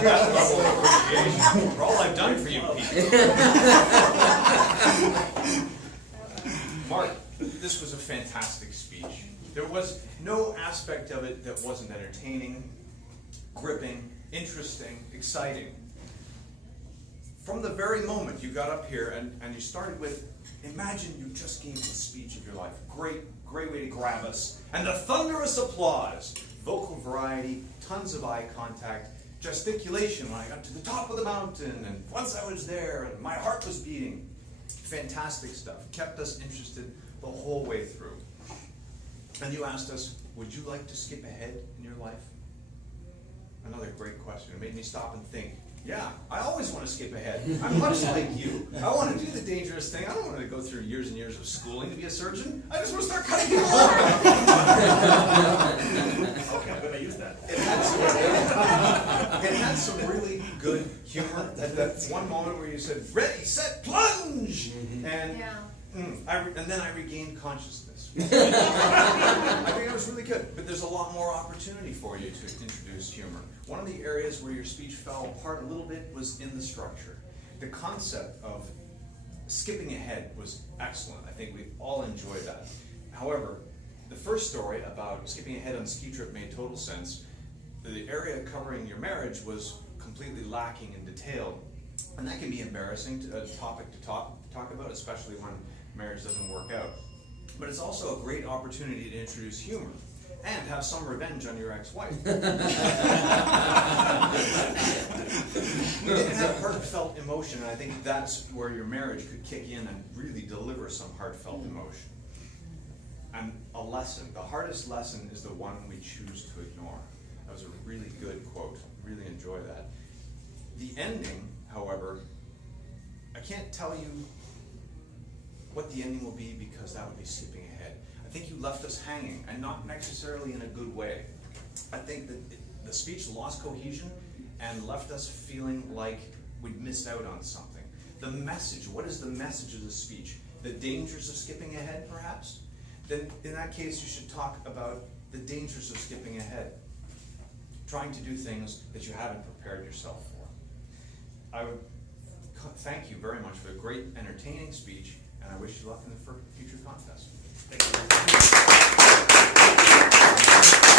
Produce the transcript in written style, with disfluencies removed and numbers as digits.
that level of appreciation for all I've done for you people. Mark, this was a fantastic speech. There was no aspect of it that wasn't entertaining, gripping, interesting, exciting. From the very moment you got up here and you started with, imagine you just gave the speech of your life. Great way to grab us. And the thunderous applause, vocal variety, tons of eye contact, gesticulation when I got to the top of the mountain, and once I was there, and my heart was beating. Fantastic stuff. Kept us interested the whole way through. And you asked us, would you like to skip ahead in your life? Another great question. It made me stop and think. Yeah, I always want to skip ahead. I'm much like you. I want to do the dangerous thing. I don't want to go through years and years of schooling to be a surgeon. I just want to start cutting people off. Okay, I'm going to use that. It had some really good humor at that one moment where you said, ready, set, plunge! And, and then I regained consciousness. I think that was really good, but there's a lot more opportunity for you to introduce humor. One of the areas where your speech fell apart a little bit was in the structure. The concept of skipping ahead was excellent. I think we all enjoyed that. However, the first story about skipping ahead on a ski trip made total sense. The area covering your marriage was completely lacking in detail, and that can be embarrassing, a topic to talk about, especially when marriage doesn't work out. But it's also a great opportunity to introduce humor and have some revenge on your ex-wife. We didn't have heartfelt emotion, and I think that's where your marriage could kick in and really deliver some heartfelt emotion. And a lesson. The hardest lesson is the one we choose to ignore. That was a really good quote. Really enjoy that. The ending, however, I can't tell you what the ending will be because that would be skipping ahead. I think you left us hanging, and not necessarily in a good way. I think that the speech lost cohesion and left us feeling like we'd missed out on something. The message, what is the message of the speech? The dangers of skipping ahead, perhaps? Then in that case, you should talk about the dangers of skipping ahead. Trying to do things that you haven't prepared yourself for. I would thank you very much for a great, entertaining speech, and I wish you luck in the future contest. Thank you.